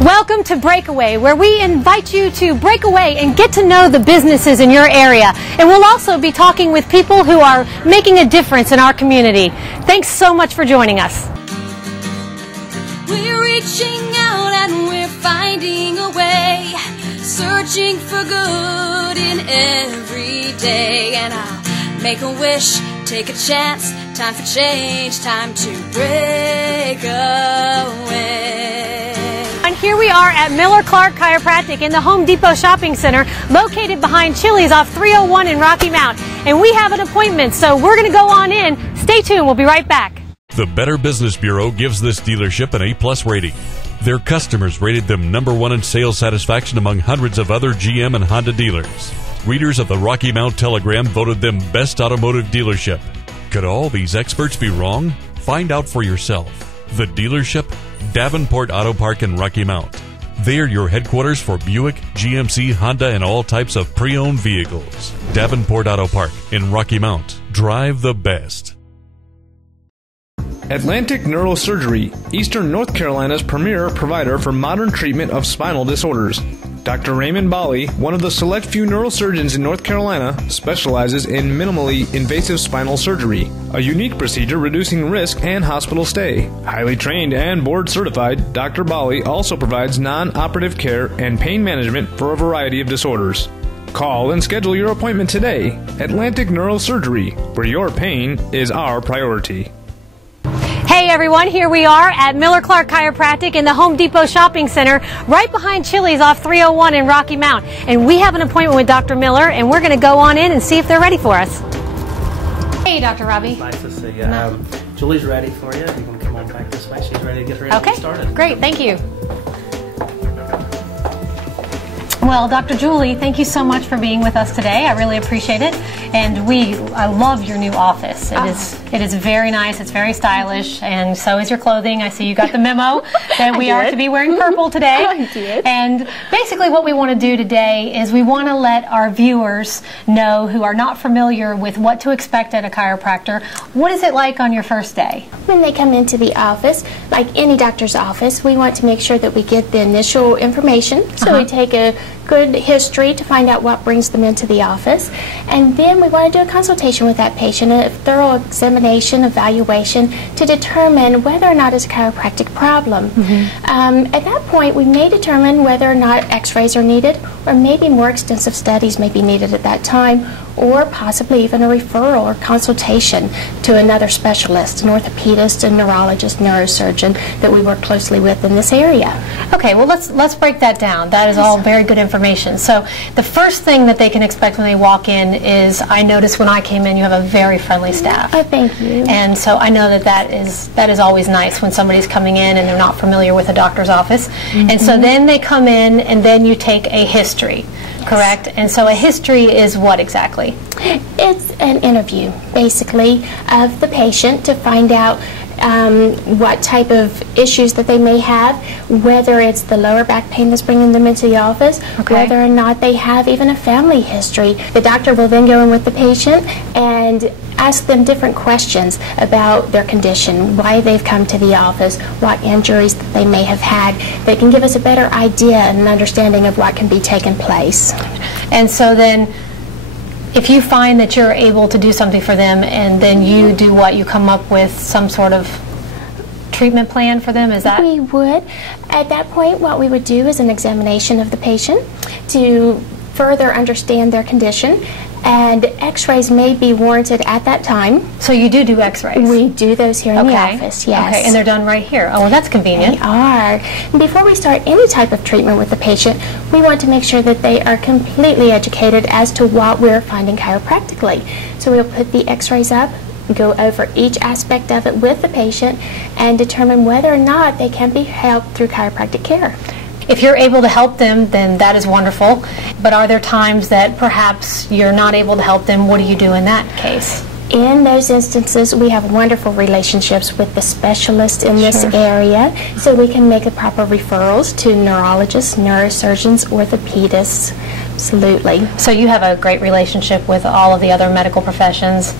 Welcome to Breakaway, where we invite you to break away and get to know the businesses in your area. And we'll also be talking with people who are making a difference in our community. Thanks so much for joining us. We're reaching out and we're finding a way, searching for good in every day. And I'll make a wish, take a chance, time for change, time to break away. And here we are at Miller Clark Chiropractic in the Home Depot Shopping Center, located behind Chili's off 301 in Rocky Mount. And we have an appointment, so we're going to go on in. Stay tuned, we'll be right back. The Better Business Bureau gives this dealership an A+ rating. Their customers rated them #1 in sales satisfaction among hundreds of other GM and Honda dealers. Readers of the Rocky Mount Telegram voted them best automotive dealership. Could all these experts be wrong? Find out for yourself. The dealership, Davenport Auto Park in Rocky Mount. They are your headquarters for Buick, GMC, Honda, and all types of pre-owned vehicles. Davenport Auto Park in Rocky Mount. Drive the best. Atlantic Neurosurgery, Eastern North Carolina's premier provider for modern treatment of spinal disorders. Dr. Raymond Bali, one of the select few neurosurgeons in North Carolina, specializes in minimally invasive spinal surgery, a unique procedure reducing risk and hospital stay. Highly trained and board certified, Dr. Bali also provides non-operative care and pain management for a variety of disorders. Call and schedule your appointment today. Atlantic Neurosurgery, where your pain is our priority. Hey everyone, here we are at Miller Clark Chiropractic in the Home Depot Shopping Center, right behind Chili's off 301 in Rocky Mount. And we have an appointment with Dr. Miller, and we're going to go on in and see if they're ready for us. Hey, Dr. Robbie. Nice to see you. Julie's ready for you. You can come on back this way. She's ready to get ready to get started. Great, thank you. Well, Dr. Julie, thank you so much for being with us today. I really appreciate it. And I love your new office. It is very nice. It's very stylish. And so is your clothing. I see you got the memo that we are to be wearing purple today. I did. And basically what we want to do today is we want to let our viewers know who are not familiar with what to expect at a chiropractor. What is it like on your first day? When they come into the office, like any doctor's office, we want to make sure that we get the initial information. So we take a good history to find out what brings them into the office. And then we want to do a consultation with that patient, a thorough examination, evaluation, to determine whether or not it's a chiropractic problem. At that point, we may determine whether or not x-rays are needed, or maybe more extensive studies may be needed at that time, or possibly even a referral or consultation to another specialist, an orthopedist, a neurologist, neurosurgeon that we work closely with in this area. Okay, well let's break that down. That is all very good information. So the first thing that they can expect when they walk in is, I noticed when I came in, you have a very friendly staff. Oh, thank you. And so I know that is always nice when somebody's coming in and they're not familiar with a doctor's office. And so then they come in and then you take a history. Correct? And so a history is what exactly? It's an interview, basically, of the patient to find out what type of issues that they may have, whether it's the lower back pain that's bringing them into the office, whether or not they have even a family history. The doctor will then go in with the patient and ask them different questions about their condition, why they've come to the office, what injuries that they may have had. They can give us a better idea and an understanding of what can be taking place. And so then, if you find that you're able to do something for them and then you do what? You come up with some sort of treatment plan for them? Is that? We would. At that point, what we would do is an examination of the patient to further understand their condition, and x-rays may be warranted at that time. So you do x-rays? We do those here in the office, yes. Okay, and they're done right here. Oh, well, that's convenient. They are. Before we start any type of treatment with the patient, we want to make sure that they are completely educated as to what we're finding chiropractically. So we'll put the x-rays up, go over each aspect of it with the patient, and determine whether or not they can be helped through chiropractic care. If you're able to help them, then that is wonderful. But are there times that perhaps you're not able to help them? What do you do in that case? In those instances, we have wonderful relationships with the specialists in this area, so we can make the proper referrals to neurologists, neurosurgeons, orthopedists. Absolutely. So you have a great relationship with all of the other medical professions.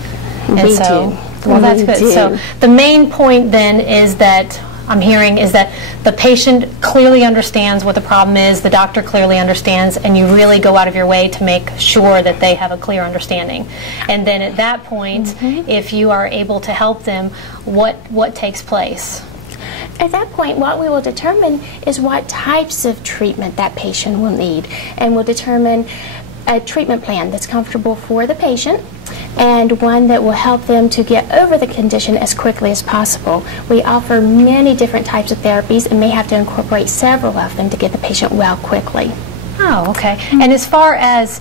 We do. Well, that's good. So the main point then is that I'm hearing is that the patient clearly understands what the problem is, the doctor clearly understands, and you really go out of your way to make sure that they have a clear understanding. And then at that point, if you are able to help them, what takes place? At that point, what we will determine is what types of treatment that patient will need, and we'll determine a treatment plan that's comfortable for the patient and one that will help them to get over the condition as quickly as possible. We offer many different types of therapies and may have to incorporate several of them to get the patient well quickly. Oh, okay. And as far as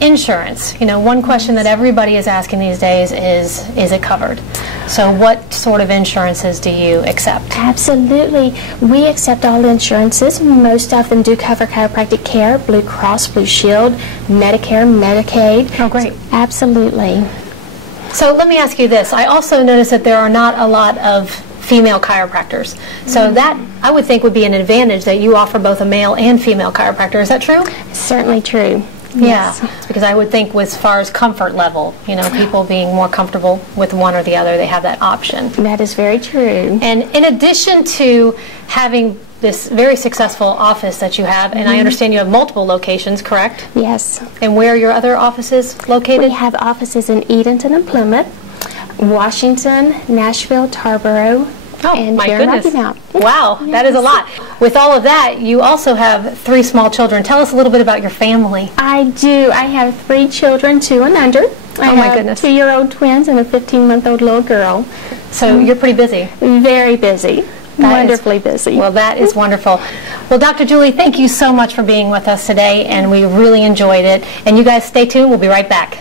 insurance, you know, one question that everybody is asking these days is it covered? So what sort of insurances do you accept? Absolutely. We accept all insurances. Most of them do cover chiropractic care, Blue Cross, Blue Shield, Medicare, Medicaid. Oh, great. Absolutely. So let me ask you this. I also noticed that there are not a lot of female chiropractors. So that, I would think, would be an advantage that you offer both a male and female chiropractor. Is that true? Certainly true. Yeah, Yes. because I would think as far as comfort level, you know, people being more comfortable with one or the other, they have that option. That is very true. And in addition to having this very successful office that you have, and I understand you have multiple locations, correct? Yes. And where are your other offices located? We have offices in Edenton and Plymouth, Washington, Nashville, Tarboro, Oh, and my here in goodness. Rocky Mount. Wow, that is a lot. With all of that, you also have 3 small children. Tell us a little bit about your family. I do. I have 3 children, 2 and under. I Oh, my have goodness. 2-year-old twins and a 15-month-old little girl. So you're pretty busy. Very busy. That is- Wonderfully busy. Well, that is wonderful. Well, Dr. Julie, thank you so much for being with us today, and we really enjoyed it. And you guys stay tuned. We'll be right back.